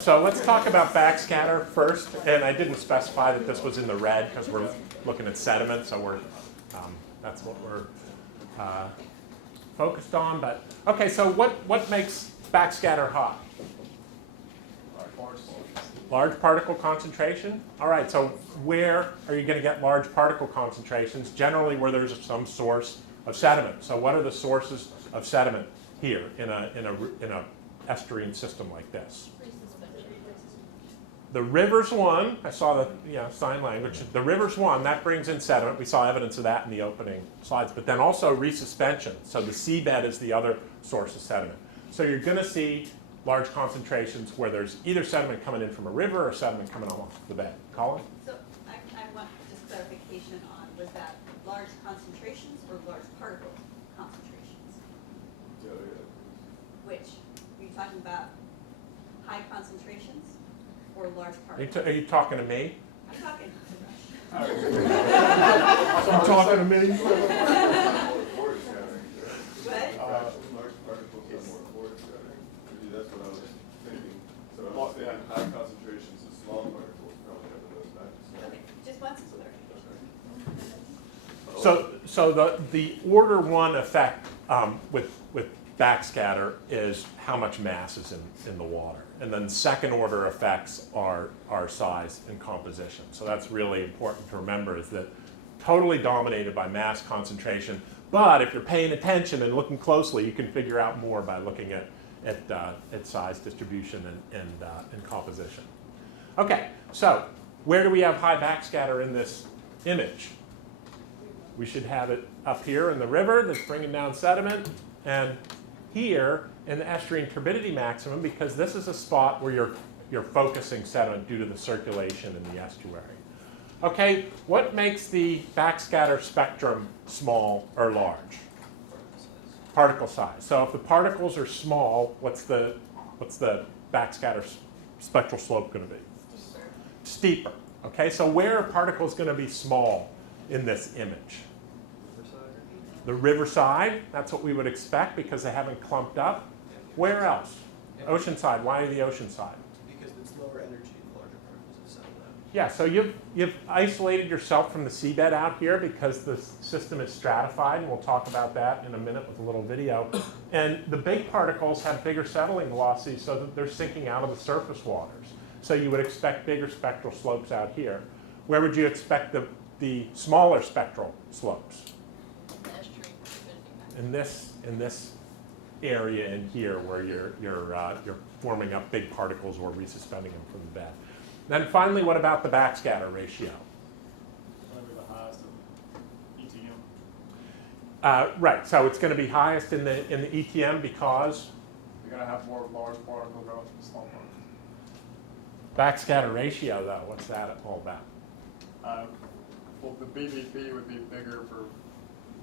So let's talk about backscatter first, and I didn't specify that this was in the red because we're looking at sediment, so that's what we're focused on. But okay, so what makes backscatter hot? Large particle concentration. All right, so where are you going to get large particle concentrations? Generally, where there's some source of sediment. So what are the sources of sediment here in a estuarine system like this? The river's one. I saw the sign language. The river's one. That brings in sediment. We saw evidence of that in the opening slides. But then also resuspension. So the seabed is the other source of sediment. So you're going to see large concentrations where there's either sediment coming in from a river or sediment coming off the bed. Colin? So I want just clarification on, was that large concentrations or large particle concentrations? Which? Are you talking about high concentrations or large particles? Are you talking to me? I'm talking to Rush. I'm talking to me? What? Large particles are more core scattering. Maybe that's what I was thinking. So I was saying high concentrations of small particles probably have those back. Okay, just want some clarification. So the order one effect with backscatter is how much mass is in the water. And then second order effects are size and composition. So that's really important to remember, is that totally dominated by mass concentration. But if you're paying attention and looking closely, you can figure out more by looking at size distribution and composition. Okay, so where do we have high backscatter in this image? We should have it up here in the river that's bringing down sediment, and here in the estuarine turbidity maximum, because this is a spot where you're focusing sediment due to the circulation in the estuary. Okay, what makes the backscatter spectrum small or large? Particle size. So if the particles are small, what's the backscatter spectral slope going to be? Steeper. Okay, so where are particles going to be small in this image? The riverside, that's what we would expect because they haven't clumped up. Where else? Oceanside. Why the oceanside? Because it's lower energy, the larger particles have settled out. Yeah, so you've isolated yourself from the seabed out here because the system is stratified, and we'll talk about that in a minute with a little video. And the big particles have bigger settling velocities so that they're sinking out of the surface waters. So you would expect bigger spectral slopes out here. Where would you expect the smaller spectral slopes? In this area in here where you're forming up big particles or resuspending them from the bed. Then finally, what about the backscatter ratio? The highest of ETM. Right, so it's going to be highest in the ETM because You're going to have more large particle growth than small particles. backscatter ratio, though, what's that all about? Well, the BVP would be bigger for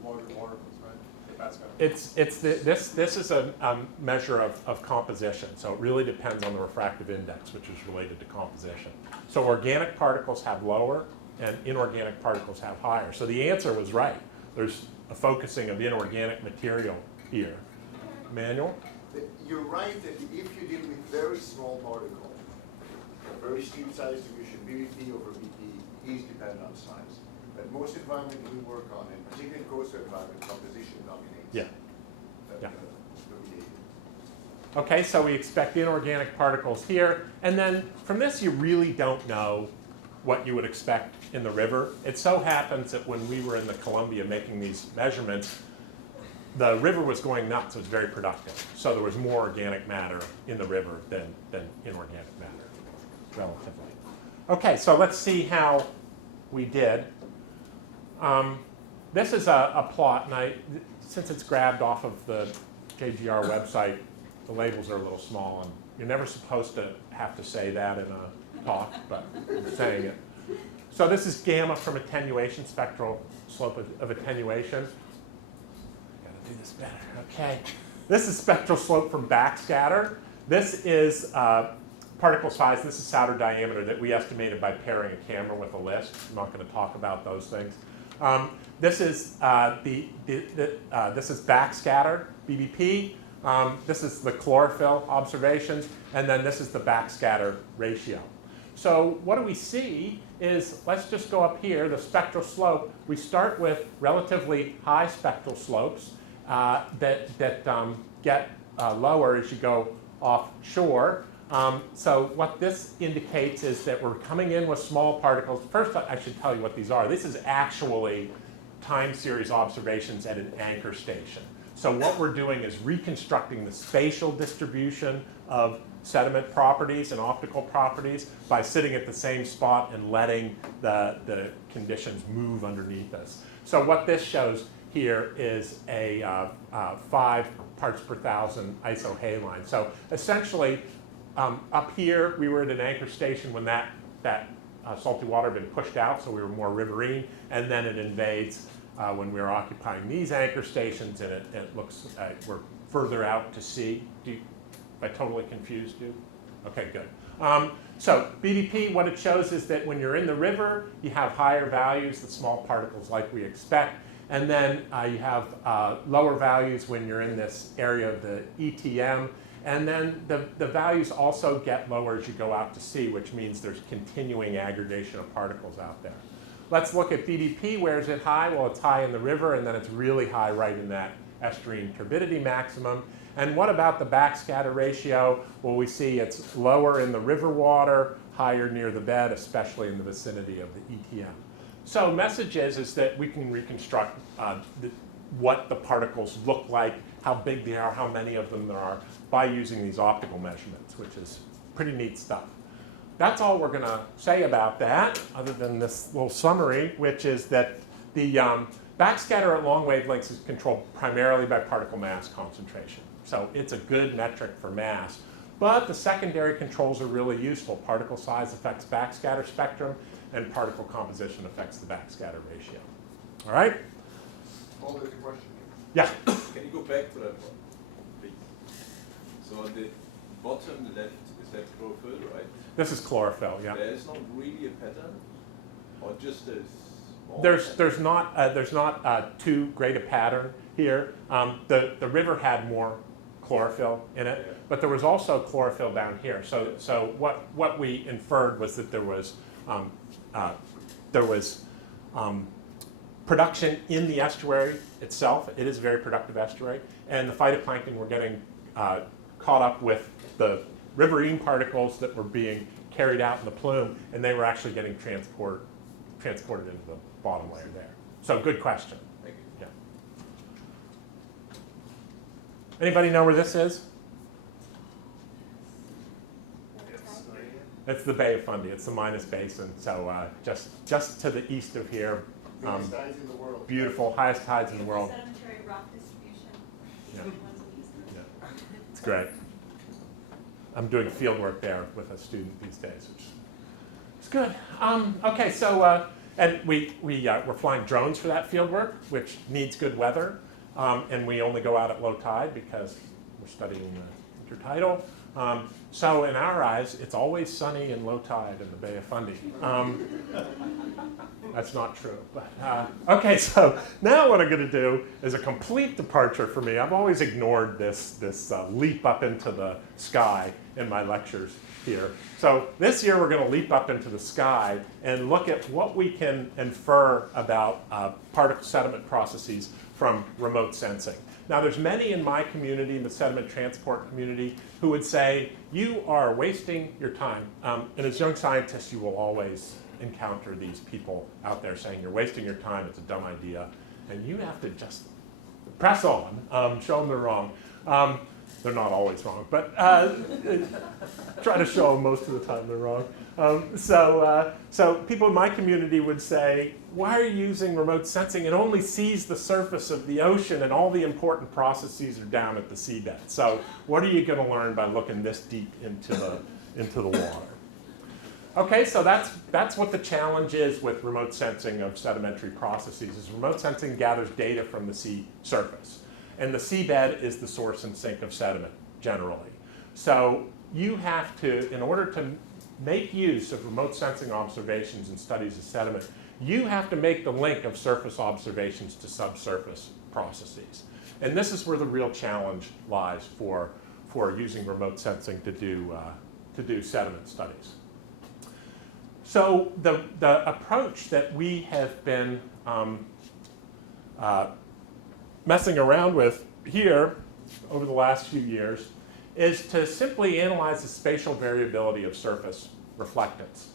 larger particles, right? If that's going to. This is a measure of composition, so it really depends on the refractive index, which is related to composition. So organic particles have lower, and inorganic particles have higher. So the answer was right. There's a focusing of inorganic material here. Manuel? You're right that if you deal with very small particles, a very steep size distribution, BVP over BP is dependent on size. But most environments we work on, and particularly in coastal environment, composition dominates. Yeah. The Yeah. behavior. Okay, so we expect inorganic particles here. And then from this, you really don't know what you would expect in the river. It so happens that when we were in the Columbia making these measurements, the river was going nuts. It was very productive. So there was more organic matter in the river than inorganic matter, relatively. Okay, so let's see how we did. This is a plot, and since it's grabbed off of the JGR website, the labels are a little small, and you're never supposed to have to say that in a talk, but I'm saying it. So this is gamma from attenuation, spectral slope of attenuation. Gotta do this better, okay. This is spectral slope from backscatter. This is particle size. This is outer diameter that we estimated by pairing a camera with a list. I'm not going to talk about those things. This is this is backscatter, BBP. This is the chlorophyll observations, and then this is the backscatter ratio. So what do we see is, let's just go up here, the spectral slope. We start with relatively high spectral slopes that get lower as you go offshore. So what this indicates is that we're coming in with small particles. First, I should tell you what these are. This is actually time series observations at an anchor station. So what we're doing is reconstructing the spatial distribution of sediment properties and optical properties by sitting at the same spot and letting the conditions move underneath us. So what this shows here is a 5 parts per thousand isohaline. So essentially, up here, we were at an anchor station when that salty water had been pushed out, so we were more riverine, and then it invades when we were occupying these anchor stations, and it looks, we're further out to sea. I totally confused you? Okay, good. So BDP, what it shows is that when you're in the river, you have higher values, the small particles like we expect, and then you have lower values when you're in this area of the ETM, and then the values also get lower as you go out to sea, which means there's continuing aggregation of particles out there. Let's look at BDP. Where is it high? Well, it's high in the river, and then it's really high right in that estuarine turbidity maximum. And what about the backscatter ratio? Well, we see it's lower in the river water, higher near the bed, especially in the vicinity of the ETM. So message is that we can reconstruct what the particles look like, how big they are, how many of them there are, by using these optical measurements, which is pretty neat stuff. That's all we're going to say about that, other than this little summary, which is that the backscatter at long wavelengths is controlled primarily by particle mass concentration. So it's a good metric for mass. But the secondary controls are really useful. Particle size affects backscatter spectrum, and particle composition affects the backscatter ratio. All right? Paul, there's a question. Yeah. Can you go back to that one, please? So on the bottom left, is that chlorophyll, right? This is chlorophyll, yeah. There is not really a pattern, or just a small There's pattern? there's not too great a pattern here. The river had more chlorophyll in it, Yeah. but there was also chlorophyll down here. So what we inferred was that there was production in the estuary itself. It is a very productive estuary, and the phytoplankton were getting caught up with the riverine particles that were being carried out in the plume, and they were actually getting transported into the bottom layer there. So good question. Thank you. Yeah. Anybody know where this is? It's the Bay of Fundy. It's the Minas Basin. So just to the east of here, Biggest tides in the world. beautiful, highest tides in the world. Sedimentary rock distribution. Yeah. Ones in East Coast. Yeah. It's great. I'm doing field work there with a student these days, which is good. Okay, so and we're flying drones for that field work, which needs good weather, and we only go out at low tide because we're studying the intertidal. So in our eyes, it's always sunny and low tide in the Bay of Fundy. That's not true. But, okay, so now what I'm going to do is a complete departure for me. I've always ignored this leap up into the sky in my lectures here. So this year we're going to leap up into the sky and look at what we can infer about particle sediment processes from remote sensing. Now there's many in my community, in the sediment transport community, who would say, you are wasting your time. And as young scientists, you will always encounter these people out there saying, you're wasting your time, it's a dumb idea. And you have to just press on, show them they're wrong. They're not always wrong, but try to show them most of the time they're wrong. So people in my community would say, why are you using remote sensing? It only sees the surface of the ocean, and all the important processes are down at the seabed. So what are you going to learn by looking this deep into the water? Okay, so that's what the challenge is with remote sensing of sedimentary processes. Is remote sensing gathers data from the sea surface. And the seabed is the source and sink of sediment, generally. So you have to, in order to make use of remote sensing observations and studies of sediment, you have to make the link of surface observations to subsurface processes. And this is where the real challenge lies for using remote sensing to do sediment studies. So the approach that we have been messing around with here over the last few years is to simply analyze the spatial variability of surface reflectance.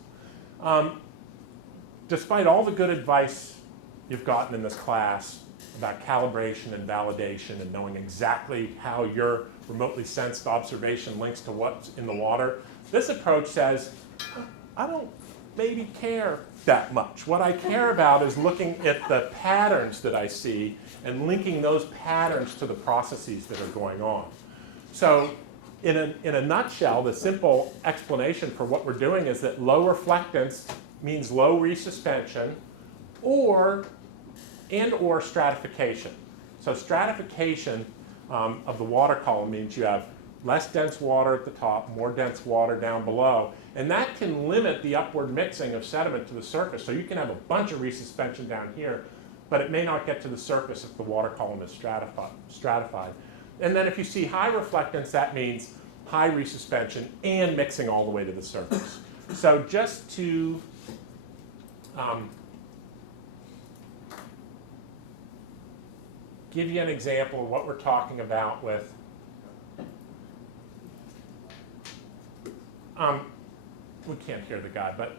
Despite all the good advice you've gotten in this class about calibration and validation and knowing exactly how your remotely sensed observation links to what's in the water, this approach says, I don't maybe care that much. What I care about is looking at the patterns that I see and linking those patterns to the processes that are going on. So in a nutshell, the simple explanation for what we're doing is that low reflectance means low resuspension or stratification. So stratification of the water column means you have less dense water at the top, more dense water down below, and that can limit the upward mixing of sediment to the surface. So you can have a bunch of resuspension down here, but it may not get to the surface if the water column is stratified. And then if you see high reflectance, that means high resuspension and mixing all the way to the surface. So just to give you an example of what we're talking about with we can't hear the guy, but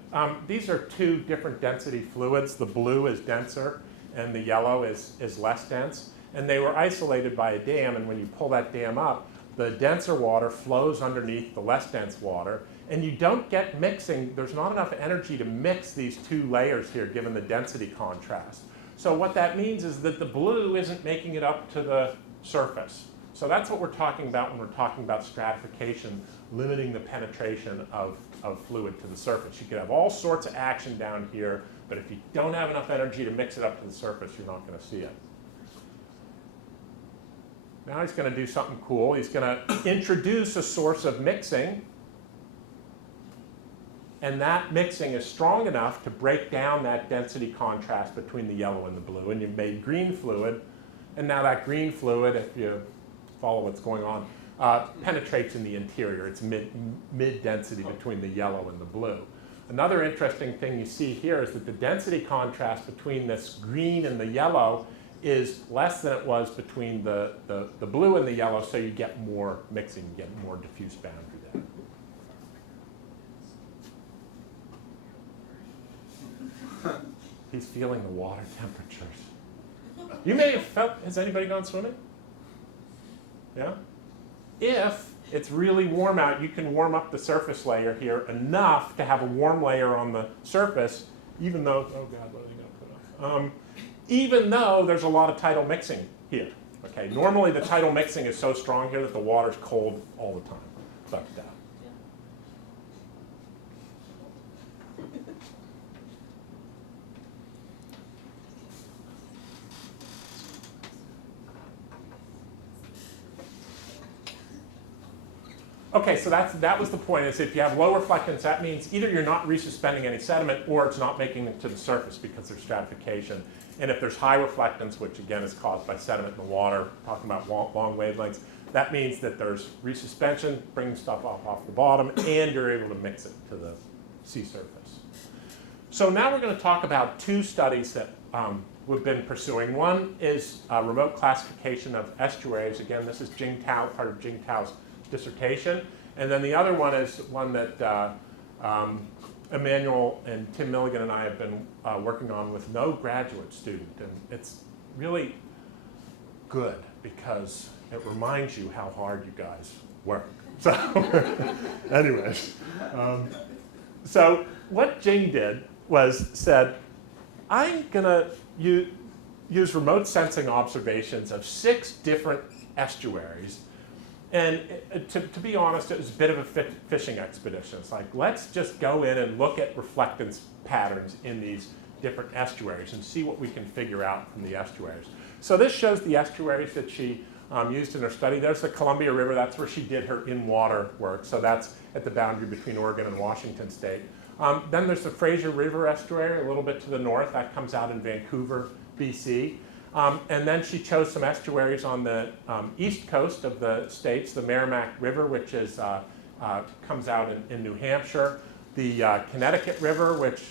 these are two different density fluids. The blue is denser and the yellow is less dense. And they were isolated by a dam, and when you pull that dam up, the denser water flows underneath the less dense water, and you don't get mixing. There's not enough energy to mix these two layers here, given the density contrast. So what that means is that the blue isn't making it up to the surface. So that's what we're talking about when we're talking about stratification, limiting the penetration of fluid to the surface. You could have all sorts of action down here, but if you don't have enough energy to mix it up to the surface, you're not going to see it. Now he's going to do something cool. He's going to introduce a source of mixing, and that mixing is strong enough to break down that density contrast between the yellow and the blue, and you've made green fluid, and now that green fluid, if you follow what's going on, penetrates in the interior. It's mid-density between the yellow and the blue. Another interesting thing you see here is that the density contrast between this green and the yellow is less than it was between the blue and the yellow, so you get more mixing, you get more diffuse boundary there. He's feeling the water temperatures. You may have felt, has anybody gone swimming? Yeah? If it's really warm out, you can warm up the surface layer here enough to have a warm layer on the surface, even though, oh God, what are they going to put up? Even though there's a lot of tidal mixing here. Okay, normally the tidal mixing is so strong here that the water's cold all the time. But okay, so that was the point, is if you have low reflectance, that means either you're not resuspending any sediment or it's not making it to the surface because there's stratification. And if there's high reflectance, which again is caused by sediment in the water, talking about long wavelengths, that means that there's resuspension, bringing stuff off the bottom, and you're able to mix it to the sea surface. So now we're going to talk about two studies that we've been pursuing. One is remote classification of estuaries. Again, this is Jing Tao, part of Jing Tao's dissertation. And then the other one is one that Emmanuel and Tim Milligan and I have been working on with no graduate student. And it's really good because it reminds you how hard you guys work. So anyways, so what Jing did was said, I'm going to use remote sensing observations of 6 different estuaries. And to be honest, it was a bit of a fishing expedition. It's like, let's just go in and look at reflectance patterns in these different estuaries and see what we can figure out from the estuaries. So this shows the estuaries that she used in her study. There's the Columbia River. That's where she did her in-water work. So that's at the boundary between Oregon and Washington State. Then there's the Fraser River estuary, a little bit to the north. That comes out in Vancouver, BC. And then she chose some estuaries on the east coast of the states, the Merrimack River, which is, comes out in New Hampshire, the Connecticut River, which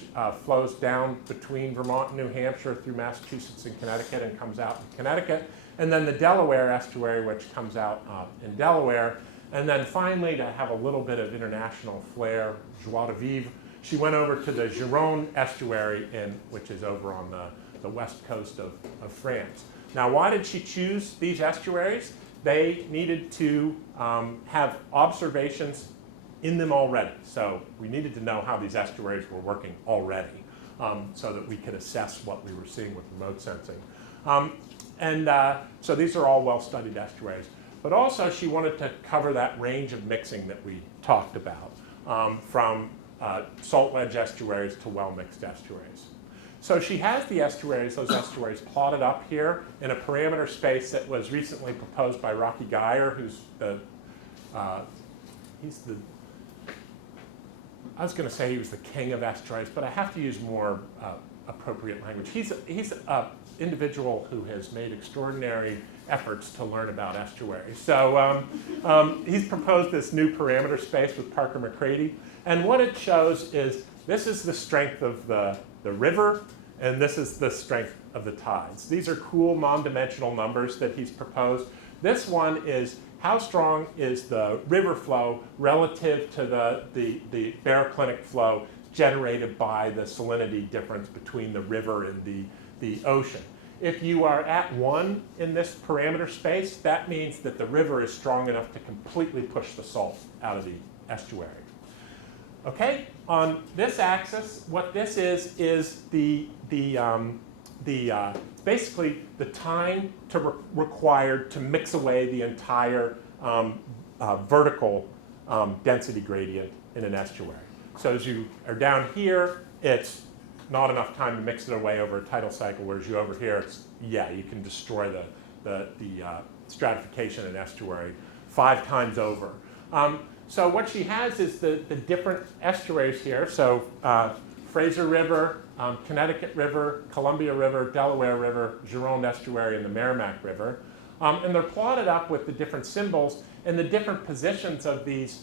flows down between Vermont and New Hampshire through Massachusetts and Connecticut and comes out in Connecticut, and then the Delaware estuary, which comes out in Delaware. And then finally, to have a little bit of international flair, joie de vivre, she went over to the Gironde estuary, which is over on the west coast of France. Now, why did she choose these estuaries? They needed to have observations in them already. So we needed to know how these estuaries were working already so that we could assess what we were seeing with remote sensing. So these are all well-studied estuaries. But also she wanted to cover that range of mixing that we talked about, from salt ledge estuaries to well-mixed estuaries. So she has the estuaries, those estuaries plotted up here in a parameter space that was recently proposed by Rocky Geyer, who's I was going to say he was the king of estuaries, but I have to use more appropriate language. He's an individual who has made extraordinary efforts to learn about estuaries. So he's proposed this new parameter space with Parker McCready, and what it shows is this is the strength of the river, and this is the strength of the tides. These are cool non-dimensional numbers that he's proposed. This one is how strong is the river flow relative to the baroclinic flow generated by the salinity difference between the river and the ocean. If you are at 1 in this parameter space, that means that the river is strong enough to completely push the salt out of the estuary. Okay, on this axis, what this is basically the time required to mix away the entire vertical density gradient in an estuary. So as you are down here, it's not enough time to mix it away over a tidal cycle, whereas you over here, you can destroy the stratification in estuary 5 times over. So what she has is the different estuaries here. So Fraser River, Connecticut River, Columbia River, Delaware River, Gironde Estuary, and the Merrimack River. And they're plotted up with the different symbols, and the different positions of these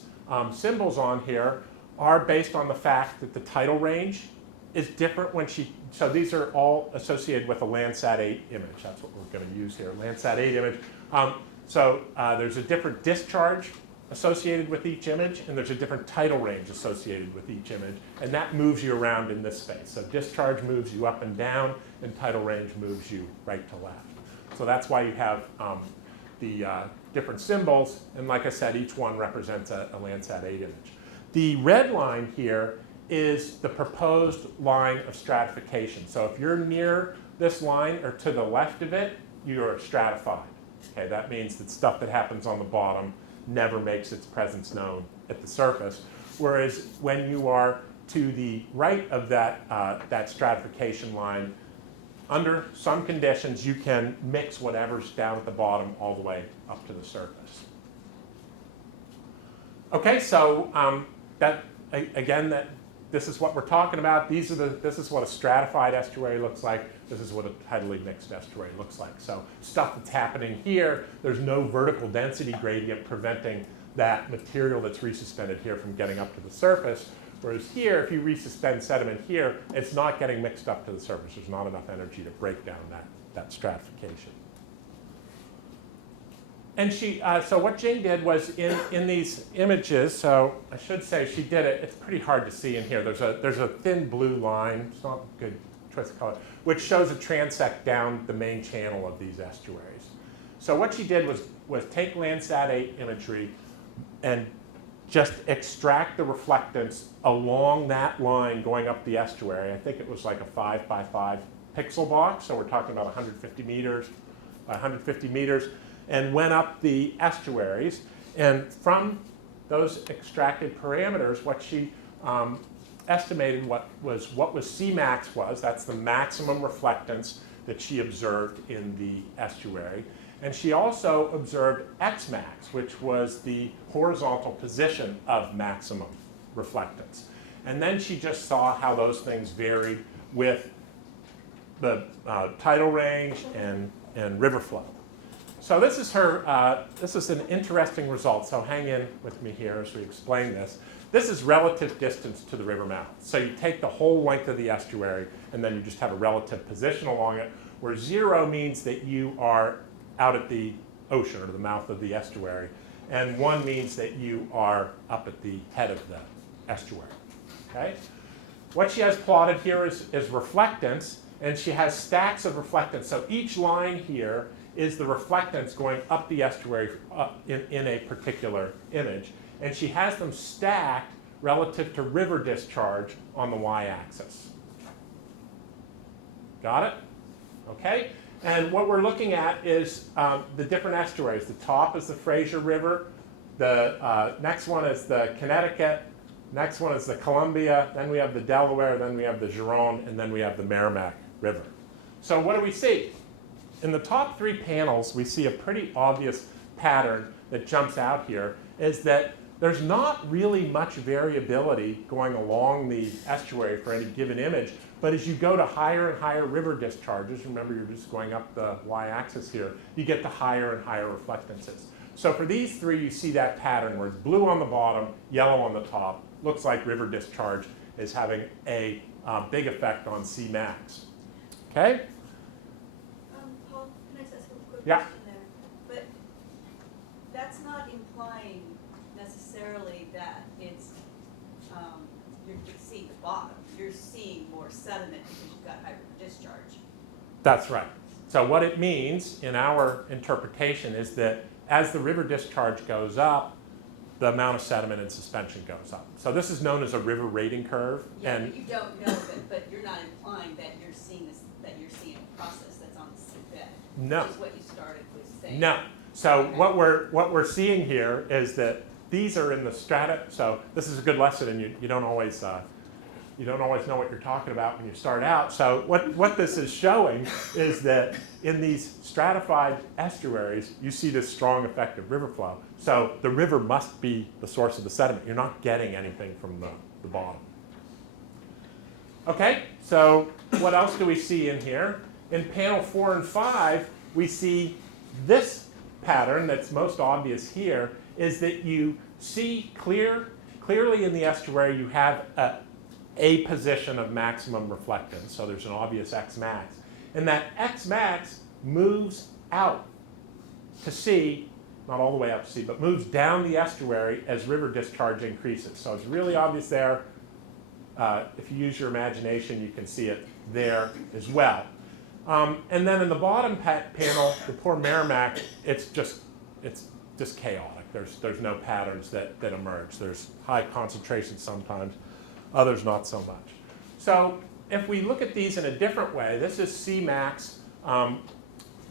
symbols on here are based on the fact that the tidal range is different when so these are all associated with a Landsat 8 image. That's what we're going to use here, Landsat 8 image. There's a different discharge associated with each image, and there's a different tidal range associated with each image, and that moves you around in this space. So discharge moves you up and down, and tidal range moves you right to left. So that's why you have the different symbols, and like I said, each one represents a Landsat 8 image. The red line here is the proposed line of stratification. So if you're near this line or to the left of it, you're stratified. Okay, that means that stuff that happens on the bottom never makes its presence known at the surface. Whereas when you are to the right of that stratification line, under some conditions, you can mix whatever's down at the bottom all the way up to the surface. Okay, so this is what we're talking about. This is what a stratified estuary looks like. This is what a tidally mixed estuary looks like. So stuff that's happening here, there's no vertical density gradient preventing that material that's resuspended here from getting up to the surface. Whereas here, if you resuspend sediment here, it's not getting mixed up to the surface. There's not enough energy to break down that stratification. And so what Jane did was in these images, so I should say she did it, it's pretty hard to see in here. There's a thin blue line, it's not a good choice of color, which shows a transect down the main channel of these estuaries. So what she did was take Landsat 8 imagery and just extract the reflectance along that line going up the estuary. I think it was like a 5 by 5 pixel box, so we're talking about 150 meters by 150 meters, and went up the estuaries. And from those extracted parameters, what she estimated what was Cmax was, that's the maximum reflectance that she observed in the estuary. And she also observed Xmax, which was the horizontal position of maximum reflectance. And then she just saw how those things varied with the tidal range and river flow. So this is this is an interesting result, so hang in with me here as we explain this. This is relative distance to the river mouth. So you take the whole length of the estuary and then you just have a relative position along it, where 0 means that you are out at the ocean or the mouth of the estuary, and 1 means that you are up at the head of the estuary. Okay? What she has plotted here is reflectance, and she has stacks of reflectance. So each line here is the reflectance going up the estuary in a particular image. And she has them stacked relative to river discharge on the y-axis. Got it? Okay? And what we're looking at is the different estuaries. The top is the Fraser River. The next one is the Connecticut. Next one is the Columbia. Then we have the Delaware. Then we have the Gironde. And then we have the Merrimack River. So what do we see? In the top 3 panels, we see a pretty obvious pattern that jumps out here, is that there's not really much variability going along the estuary for any given image, but as you go to higher and higher river discharges, remember you're just going up the y-axis here, you get to higher and higher reflectances. So for these 3, you see that pattern where it's blue on the bottom, yellow on the top. Looks like river discharge is having a big effect on Cmax. Okay? Paul, can I just ask a quick Yeah. question there? But that's not implying necessarily that it's, you're seeing the bottom. You're seeing more sediment because you've got high river discharge. That's right. So what it means in our interpretation is that as the river discharge goes up, the amount of sediment in suspension goes up. So this is known as a river rating curve. Yeah, And but you don't know that, but you're not implying that you're seeing this, that you're seeing a process that's on the seabed. No. Which is what you started with saying. no. So Okay. what we're seeing here is that these are in the strata. So this is a good lesson, and you don't always know what you're talking about when you start out. So what this is showing is that in these stratified estuaries, you see this strong effect of river flow. So the river must be the source of the sediment. You're not getting anything from the bottom. Okay, so what else do we see in here? In panel 4 and 5, we see this pattern that's most obvious here, is that you see clearly in the estuary you have a position of maximum reflectance, so there's an obvious X max. And that X max moves out to sea, not all the way up to sea, but moves down the estuary as river discharge increases. So it's really obvious there. If you use your imagination, you can see it there as well. And then in the bottom panel, the poor Merrimack, it's just chaotic. There's no patterns that emerge. There's high concentrations sometimes, others not so much. So if we look at these in a different way, this is Cmax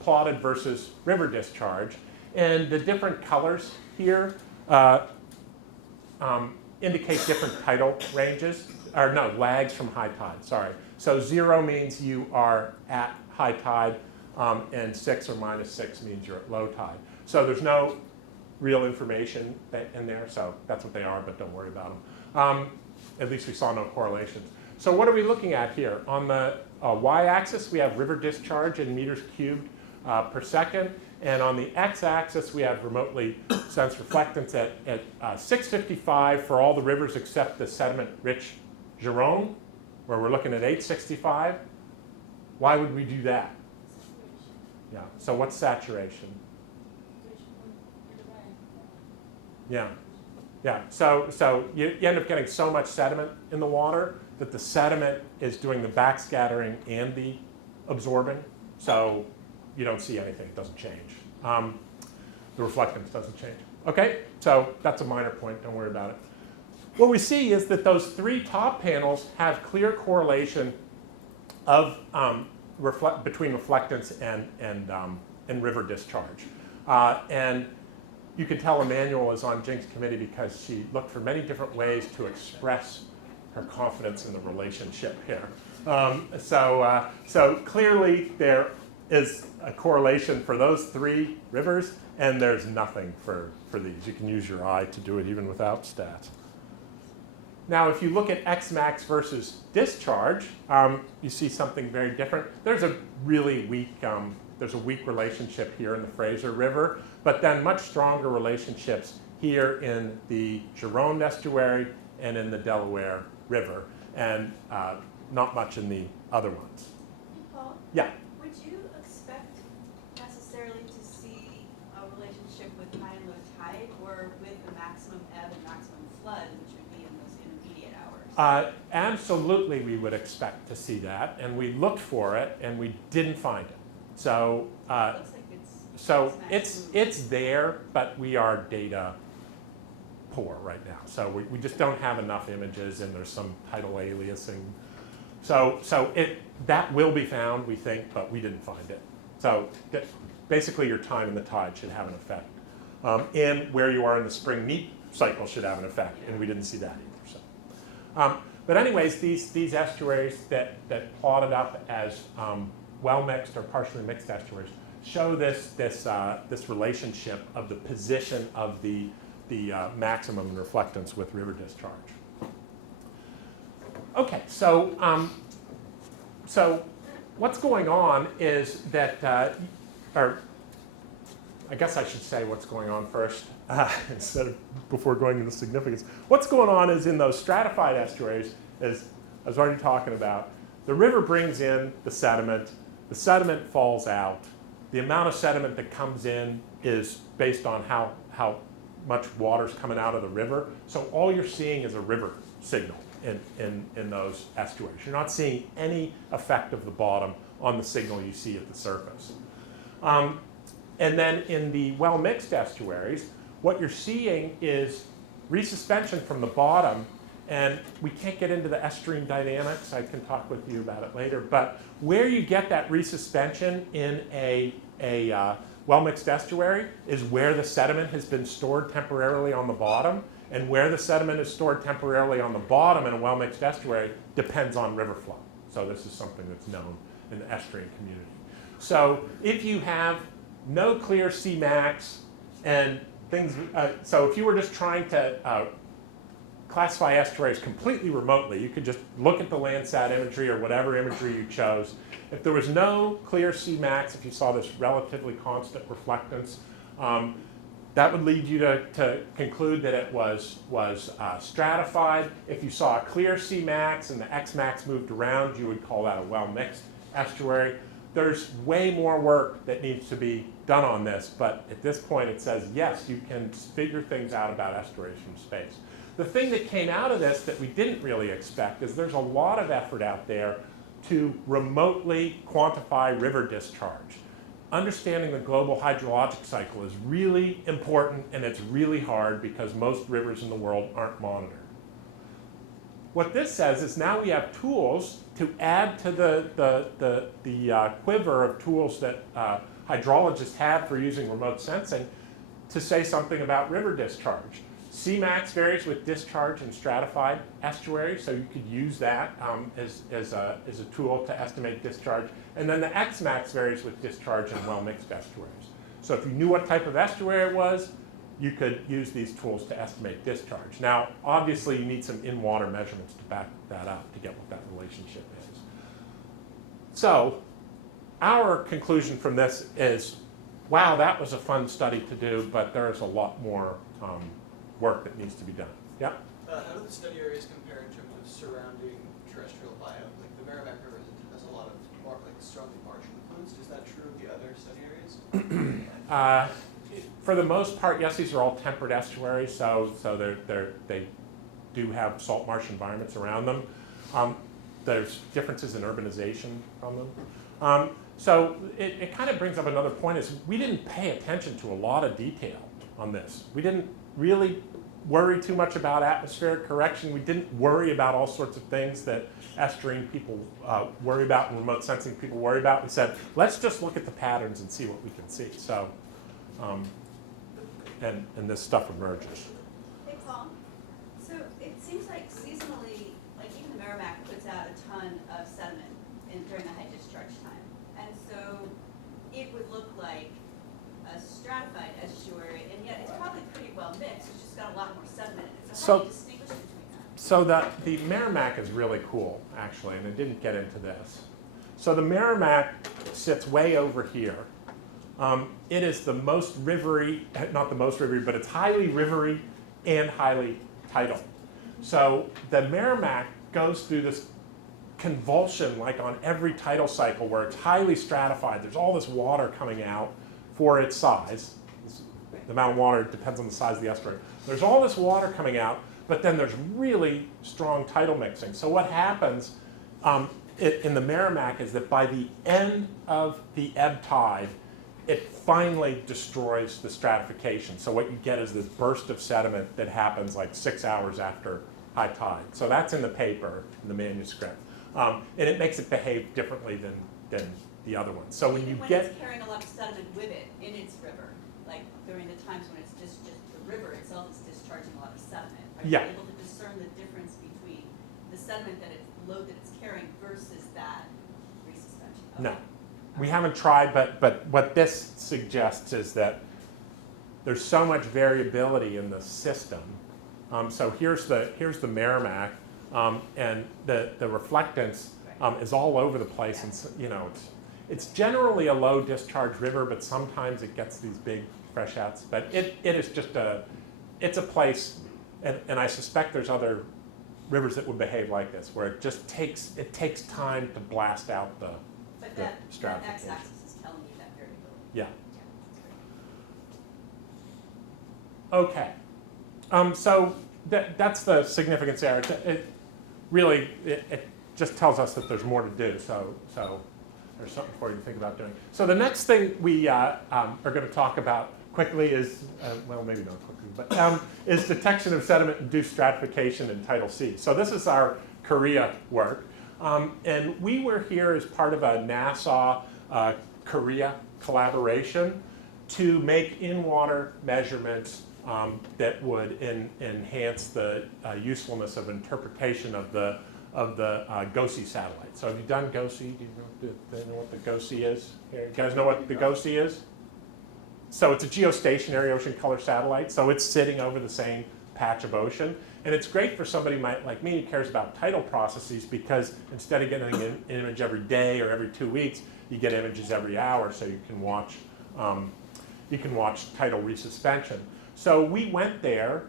plotted versus river discharge. And the different colors here indicate different tidal ranges, or no, lags from high tide, sorry. So 0 means you are at high tide, and 6 or minus 6 means you're at low tide. So there's no real information in there, so that's what they are, but don't worry about them. At least we saw no correlations. So what are we looking at here? On the y-axis, we have river discharge in meters cubed per second. And on the x-axis, we have remotely sensed reflectance at 655 for all the rivers except the sediment-rich Gironde, where we're looking at 865. Why would we do that? Yeah, so what's saturation? Yeah, yeah. So you end up getting so much sediment in the water that the sediment is doing the backscattering and the absorbing. So you don't see anything. It doesn't change. The reflectance doesn't change. Okay, so that's a minor point. Don't worry about it. What we see is that those 3 top panels have clear correlation of between reflectance and river discharge. And you can tell Emmanuel is on Jink's committee because she looked for many different ways to express her confidence in the relationship here. So clearly there is a correlation for those 3 rivers, and there's nothing for these. You can use your eye to do it even without stats. Now, if you look at Xmax versus discharge, you see something very different. There's a really weak, there's a weak relationship here in the Fraser River, but then much stronger relationships here in the Gironde estuary and in the Delaware River, and not much in the other ones. Paul, Yeah. would you expect necessarily to see a relationship with high and low tide, or with the maximum ebb and maximum flood, which would be in those intermediate hours? Absolutely, we would expect to see that, and we looked for it, and we didn't find it. So, It looks like it's. so maximum. it's there, but we are data poor right now. So we just don't have enough images, and there's some tidal aliasing. So that will be found, we think, but we didn't find it. So basically, your time in the tide should have an effect, and where you are in the spring neap cycle should have an effect, and we didn't see that either. So, but anyways, these estuaries that plotted up as well mixed or partially mixed estuaries show this relationship of the position of the maximum reflectance with river discharge. Okay, so what's going on is that, or I guess I should say what's going on first instead of before going into significance. What's going on is in those stratified estuaries, as I was already talking about, the river brings in the sediment falls out. The amount of sediment that comes in is based on how much water's coming out of the river. So all you're seeing is a river signal in those estuaries. You're not seeing any effect of the bottom on the signal you see at the surface. And then in the well-mixed estuaries, what you're seeing is resuspension from the bottom, and we can't get into the estuarine dynamics. I can talk with you about it later. But where you get that resuspension in a well-mixed estuary is where the sediment has been stored temporarily on the bottom, and where the sediment is stored temporarily on the bottom in a well-mixed estuary depends on river flow. So this is something that's known in the estuarine community. So if you have no clear Cmax and things, so if you were just trying to classify estuaries completely remotely, you could just look at the Landsat imagery or whatever imagery you chose. If there was no clear Cmax, if you saw this relatively constant reflectance, that would lead you to conclude that it was stratified. If you saw a clear Cmax and the Xmax moved around, you would call that a well-mixed estuary. There's way more work that needs to be done on this, but at this point it says, yes, you can figure things out about estuaries from space. The thing that came out of this that we didn't really expect is there's a lot of effort out there to remotely quantify river discharge. Understanding the global hydrologic cycle is really important, and it's really hard because most rivers in the world aren't monitored. What this says is now we have tools to add to the quiver of tools that hydrologists have for using remote sensing to say something about river discharge. Cmax varies with discharge in stratified estuaries, so you could use that as a tool to estimate discharge. And then the Xmax varies with discharge in well-mixed estuaries. So if you knew what type of estuary it was, you could use these tools to estimate discharge. Now, obviously, you need some in-water measurements to back that up to get what that relationship is. So our conclusion from this is, wow, that was a fun study to do, but there's a lot more work that needs to be done. Yeah? How do the study areas compare in terms of surrounding terrestrial biome? Like the Merrimack River has a lot of strongly marsh influence. Is that true of the other study areas? For the most part, yes, these are all temperate estuaries, so they do have salt marsh environments around them. There's differences in urbanization from them. So it kind of brings up another point is we didn't pay attention to a lot of detail on this. We didn't really worry too much about atmospheric correction. We didn't worry about all sorts of things that estuarine people worry about and remote sensing people worry about. We said, let's just look at the patterns and see what we can see. So, and this stuff emerges. Hey, Paul, so it seems like seasonally, like even the Merrimack puts out a ton of sediment during the high discharge time. And so it would look like a stratified estuary, and yet it's probably pretty well mixed. It's just got a lot more sediment in it. So how do you distinguish between that? So the Merrimack is really cool, actually, and I didn't get into this. So the Merrimack sits way over here. It is the most rivery, not the most rivery, but it's highly rivery and highly tidal. So the Merrimack goes through this convulsion like on every tidal cycle where it's highly stratified. There's all this water coming out for its size. The amount of water depends on the size of the estuary. There's all this water coming out, but then there's really strong tidal mixing. So what happens in the Merrimack is that by the end of the ebb tide, it finally destroys the stratification. So what you get is this burst of sediment that happens like 6 hours after high tide. So that's in the paper, in the manuscript. And it makes it behave differently than the other ones. So when you Even get, it's carrying a lot of sediment with it in its river, like during the times when it's just the river itself is discharging a lot of sediment. Are you Yeah. able to discern the difference between the sediment that it's, load that it's carrying versus that resuspension? No. Okay. We haven't tried, but what this suggests is that there's so much variability in the system. So here's the Merrimack, and the reflectance is all over the place, and you know it's generally a low discharge river, but sometimes it gets these big freshouts. But it is just it's a place, and I suspect there's other rivers that would behave like this, where it just takes time to blast out the But the that stratification. x-axis is telling you that variability. Yeah. Yeah, that's great. Okay. So that's the significance there. It just tells us that there's more to do. So there's something for you to think about doing. So the next thing we are going to talk about quickly is, well, maybe not quickly, but is detection of sediment-induced stratification in Tidal C. So this is our Korea work. And we were here as part of a NASA Korea collaboration to make in-water measurements that would enhance the usefulness of interpretation of the GOSI satellite. So have you done GOSI? Do you know what the GOSI is? You guys know what the GOSI is? So it's a geostationary ocean color satellite. So it's sitting over the same patch of ocean. And it's great for somebody like me who cares about tidal processes, because instead of getting an image every day or every 2 weeks, you get images every hour, so you can watch tidal resuspension. So we went there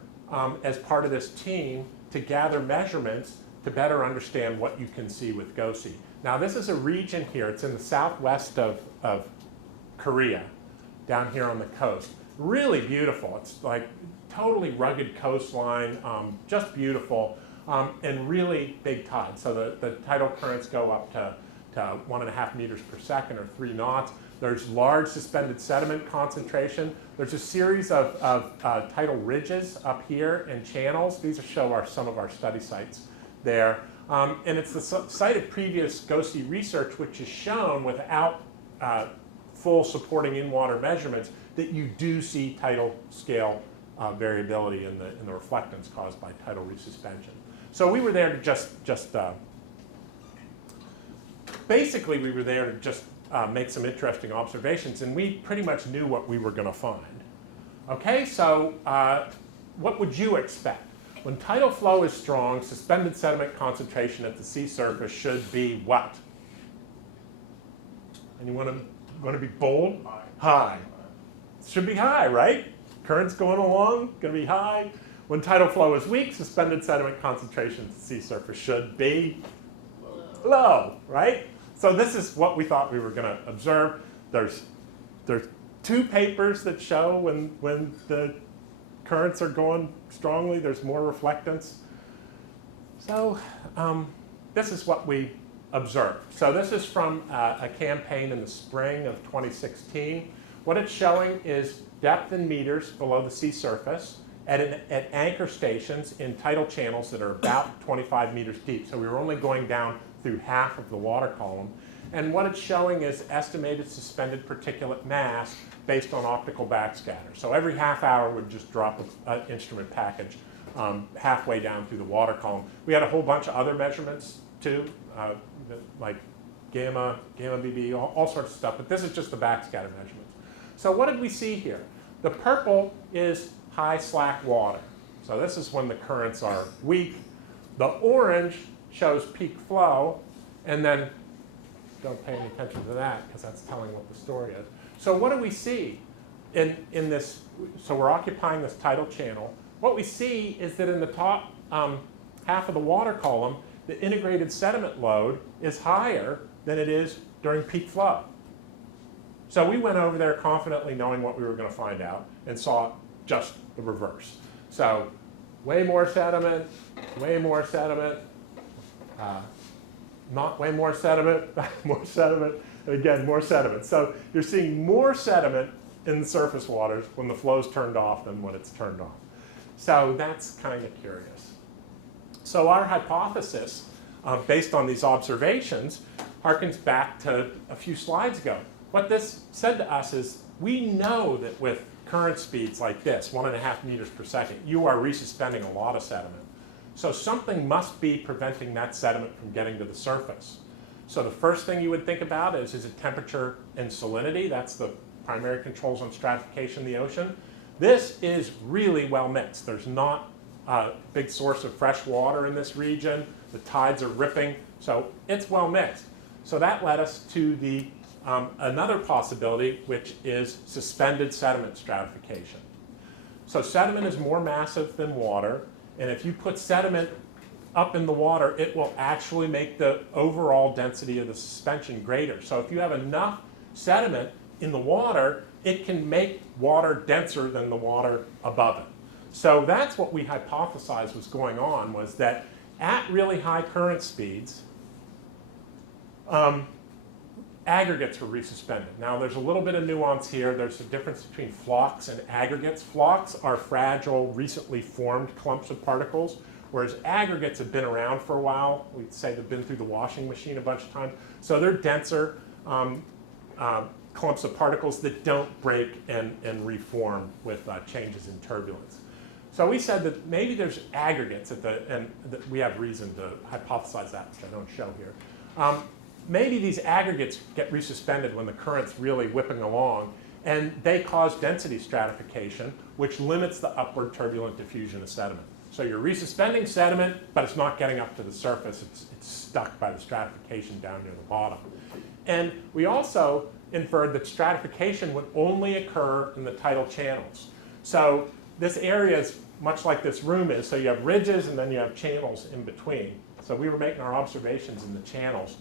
as part of this team to gather measurements to better understand what you can see with GOSI. Now this is a region here, it's in the southwest of Korea, down here on the coast. Really beautiful. It's like totally rugged coastline, just beautiful, and really big tides. So the tidal currents go up to 1.5 meters per second, or 3 knots. There's large suspended sediment concentration. There's a series of tidal ridges up here and channels. These show some of our study sites there. And it's the site of previous GOSI research, which has shown without full supporting in-water measurements that you do see tidal scale variability in the reflectance caused by tidal resuspension. So we were there to just basically we were there to just make some interesting observations, and we pretty much knew what we were going to find. Okay, so what would you expect? When tidal flow is strong, suspended sediment concentration at the sea surface should be what? Anyone want to be bold? High. Should be high, right? Currents going along, going to be high. When tidal flow is weak, suspended sediment concentration at the sea surface should be low, right? So this is what we thought we were going to observe. There's 2 papers that show when the currents are going strongly, there's more reflectance. So this is what we observed. So this is from a campaign in the spring of 2016. What it's showing is depth in meters below the sea surface at anchor stations in tidal channels that are about 25 meters deep. So we were only going down through half of the water column. And what it's showing is estimated suspended particulate mass based on optical backscatter. So every half hour would just drop an instrument package halfway down through the water column. We had a whole bunch of other measurements too, like gamma BB, all sorts of stuff, but this is just the backscatter measurements. So what did we see here? The purple is high slack water. So this is when the currents are weak. The orange shows peak flow, and then don't pay any attention to that because that's telling what the story is. So what do we see in this? So we're occupying this tidal channel. What we see is that in the top half of the water column, the integrated sediment load is higher than it is during peak flow. So we went over there confidently knowing what we were going to find out and saw just the reverse. So way more sediment, not way more sediment, more sediment, and again, more sediment. So you're seeing more sediment in the surface waters when the flow's turned off than when it's turned on. So that's kind of curious. So our hypothesis, based on these observations, harkens back to a few slides ago. What this said to us is we know that with current speeds like this, 1.5 meters per second, you are resuspending a lot of sediment. So something must be preventing that sediment from getting to the surface. So the first thing you would think about is it temperature and salinity? That's the primary controls on stratification in the ocean. This is really well mixed. There's not a big source of fresh water in this region. The tides are ripping, so it's well mixed. So that led us to the another possibility, which is suspended sediment stratification. So sediment is more massive than water, and if you put sediment up in the water, it will actually make the overall density of the suspension greater. So if you have enough sediment in the water, it can make water denser than the water above it. So that's what we hypothesized was going on, was that at really high current speeds, aggregates were resuspended. Now there's a little bit of nuance here. There's a difference between flocks and aggregates. Flocks are fragile, recently formed clumps of particles, whereas aggregates have been around for a while. We'd say they've been through the washing machine a bunch of times. So they're denser clumps of particles that don't break and reform with changes in turbulence. So we said that maybe there's aggregates and that we have reason to hypothesize that, which I don't show here. Maybe these aggregates get resuspended when the current's really whipping along, and they cause density stratification, which limits the upward turbulent diffusion of sediment. So you're resuspending sediment, but it's not getting up to the surface. It's stuck by the stratification down near the bottom. And we also inferred that stratification would only occur in the tidal channels. So this area is much like this room is. So you have ridges and then you have channels in between. So we were making our observations in the channels.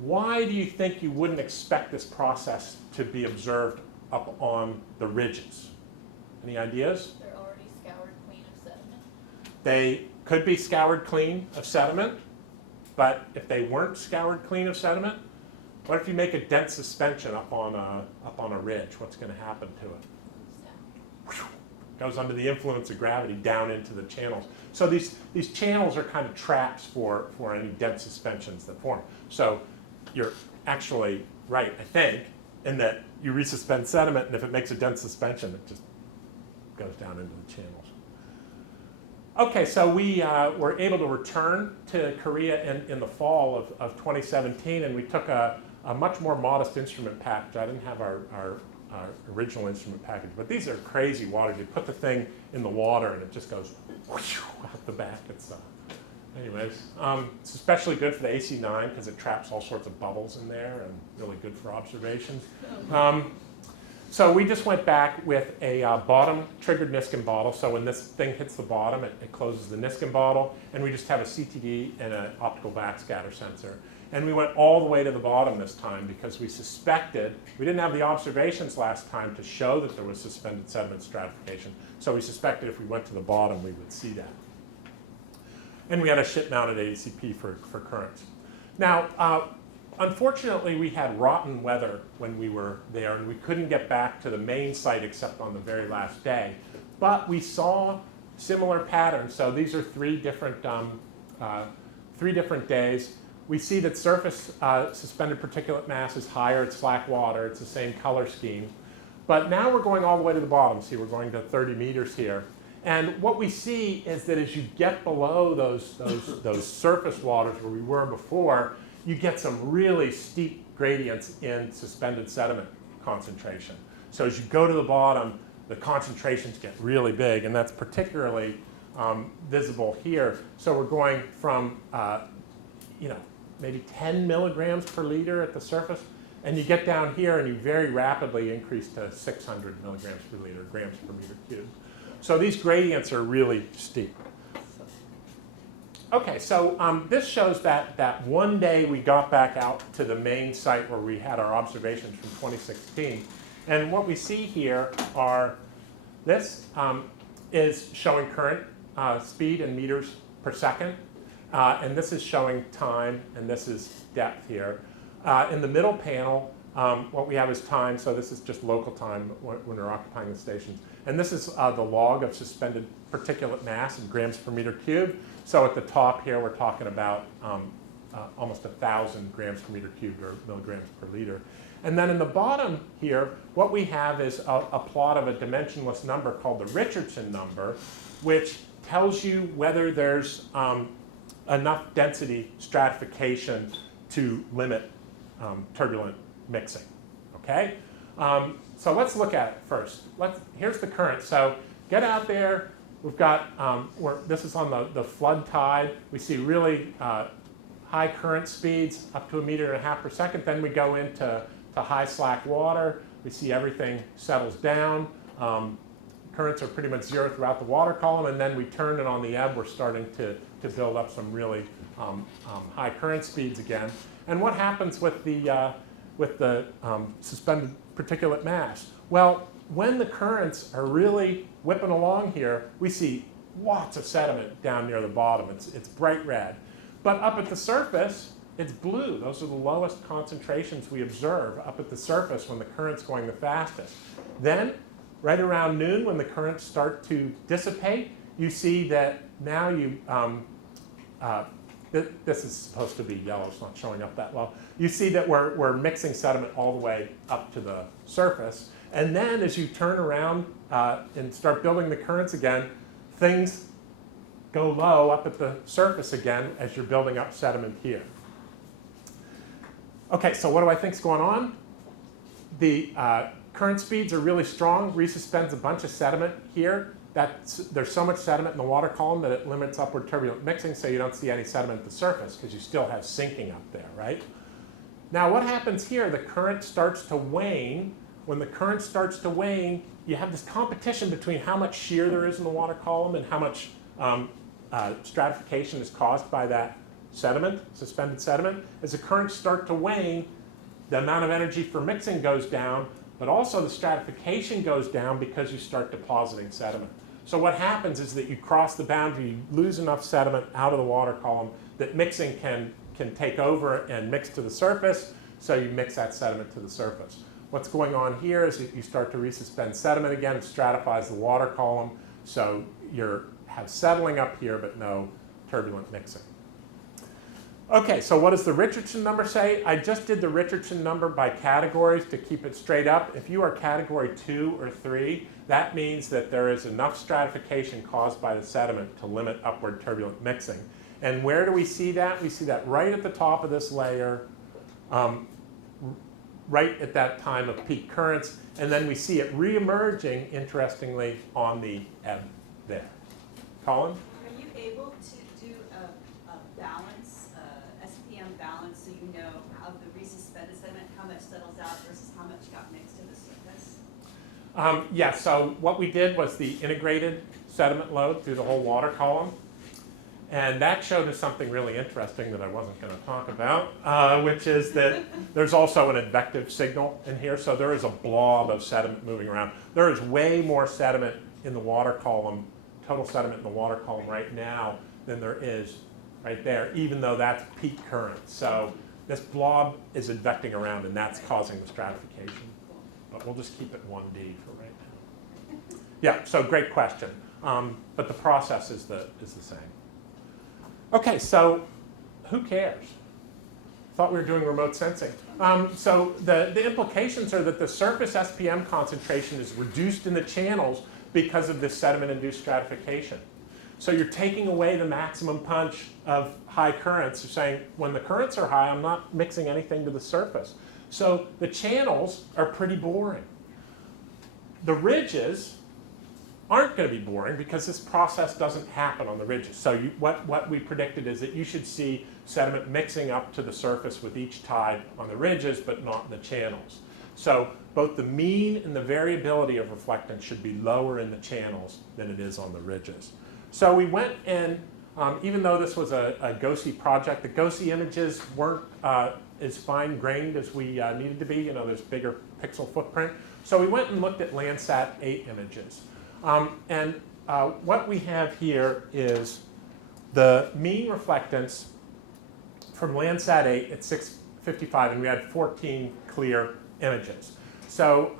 Why do you think you wouldn't expect this process to be observed up on the ridges? Any ideas? They're already scoured clean of sediment. They could be scoured clean of sediment, but if they weren't scoured clean of sediment, what if you make a dense suspension up on a ridge? What's going to happen to it? So, Goes under the influence of gravity down into the channels. So these channels are kind of traps for any dense suspensions that form. So you're actually right, I think, in that you resuspend sediment, and if it makes a dense suspension, it just goes down into the channels. Okay, so we were able to return to Korea in the fall of 2017, and we took a much more modest instrument package. I didn't have our original instrument package, but these are crazy waters. You put the thing in the water, and it just goes whoosh, out the back. Anyways, it's especially good for the AC-9 because it traps all sorts of bubbles in there, and really good for observations. So we just went back with a bottom-triggered Niskin bottle. So when this thing hits the bottom, it closes the Niskin bottle, and we just have a CTD and an optical backscatter sensor. And we went all the way to the bottom this time because we suspected, we didn't have the observations last time to show that there was suspended sediment stratification. So we suspected if we went to the bottom, we would see that. And we had a ship-mounted ACP for currents. Now, unfortunately, we had rotten weather when we were there, and we couldn't get back to the main site except on the very last day. But we saw similar patterns. So these are three different days. We see that surface suspended particulate mass is higher, it's slack water, it's the same color scheme. But now we're going all the way to the bottom. See, we're going to 30 meters here. And what we see is that as you get below those surface waters where we were before, you get some really steep gradients in suspended sediment concentration. So as you go to the bottom, the concentrations get really big, and that's particularly visible here. So we're going from, maybe 10 milligrams per liter at the surface, and you get down here and you very rapidly increase to 600 milligrams per liter, grams per meter cubed. So these gradients are really steep. Okay, so this shows that one day we got back out to the main site where we had our observations from 2016. And what we see here are, this is showing current speed in meters per second. And this is showing time, and this is depth here. In the middle panel, what we have is time, so this is just local time when we're occupying the stations. And this is the log of suspended particulate mass in grams per meter cubed. So at the top here, we're talking about almost 1,000 grams per meter cubed or milligrams per liter. And then in the bottom here, what we have is a plot of a dimensionless number called the Richardson number, which tells you whether there's enough density stratification to limit turbulent mixing, okay? So let's look at it first. Here's the current. So get out there. We've got, this is on the flood tide. We see really high current speeds up to 1.5 meters per second. Then we go into high slack water. We see everything settles down. Currents are pretty much zero throughout the water column. And then we turn it on the ebb. We're starting to build up some really high current speeds again. And what happens with the suspended particulate mass? Well, when the currents are really whipping along here, we see lots of sediment down near the bottom. It's bright red. But up at the surface, it's blue. Those are the lowest concentrations we observe up at the surface when the current's going the fastest. Then, right around noon, when the currents start to dissipate, you see that now this is supposed to be yellow, it's not showing up that well. You see that we're mixing sediment all the way up to the surface. And then as you turn around and start building the currents again, things go low up at the surface again as you're building up sediment here. Okay, so what do I think is going on? The current speeds are really strong. resuspends a bunch of sediment here. There's so much sediment in the water column that it limits upward turbulent mixing, so you don't see any sediment at the surface because you still have sinking up there, right? Now what happens here, the current starts to wane. When the current starts to wane, you have this competition between how much shear there is in the water column and how much stratification is caused by that sediment, suspended sediment. As the currents start to wane, the amount of energy for mixing goes down, but also the stratification goes down because you start depositing sediment. So what happens is that you cross the boundary, you lose enough sediment out of the water column that mixing can take over and mix to the surface, so you mix that sediment to the surface. What's going on here is that you start to resuspend sediment again, it stratifies the water column, so you have settling up here but no turbulent mixing. Okay, so what does the Richardson number say? I just did the Richardson number by categories to keep it straight up. If you are category 2 or 3, that means that there is enough stratification caused by the sediment to limit upward turbulent mixing. And where do we see that? We see that right at the top of this layer, right at that time of peak currents, and then we see it re-emerging, interestingly, on the ebb there. Colin? Are you able to do a balance, SPM balance, so you know how the resuspended sediment, how much settles out versus how much got mixed to the surface? Yeah, so what we did was the integrated sediment load through the whole water column. And that showed us something really interesting that I wasn't going to talk about, which is that there's also an advective signal in here. So there is a blob of sediment moving around. There is way more sediment in the water column, total sediment in the water column right now than there is right there, even though that's peak current. So this blob is advecting around, and that's causing the stratification. But we'll just keep it 1D for right now. Yeah, so great question. But the process is the same. Okay, so who cares? Thought we were doing remote sensing. So the implications are that the surface SPM concentration is reduced in the channels because of this sediment-induced stratification. So you're taking away the maximum punch of high currents. You're saying, when the currents are high, I'm not mixing anything to the surface. So the channels are pretty boring. The ridges aren't going to be boring because this process doesn't happen on the ridges. So what we predicted is that you should see sediment mixing up to the surface with each tide on the ridges, but not in the channels. So both the mean and the variability of reflectance should be lower in the channels than it is on the ridges. So we went and, even though this was a GOSI project, the GOSI images weren't as fine-grained as we needed to be. You know, there's bigger pixel footprint. So we went and looked at Landsat 8 images. What we have here is the mean reflectance from Landsat 8 at 655, and we had 14 clear images. So,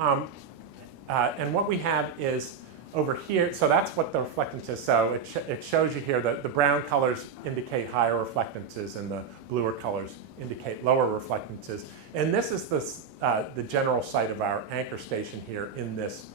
and what we have is over here, so that's what the reflectance is. So it shows you here that the brown colors indicate higher reflectances and the bluer colors indicate lower reflectances. And this is the general site of our anchor station here in this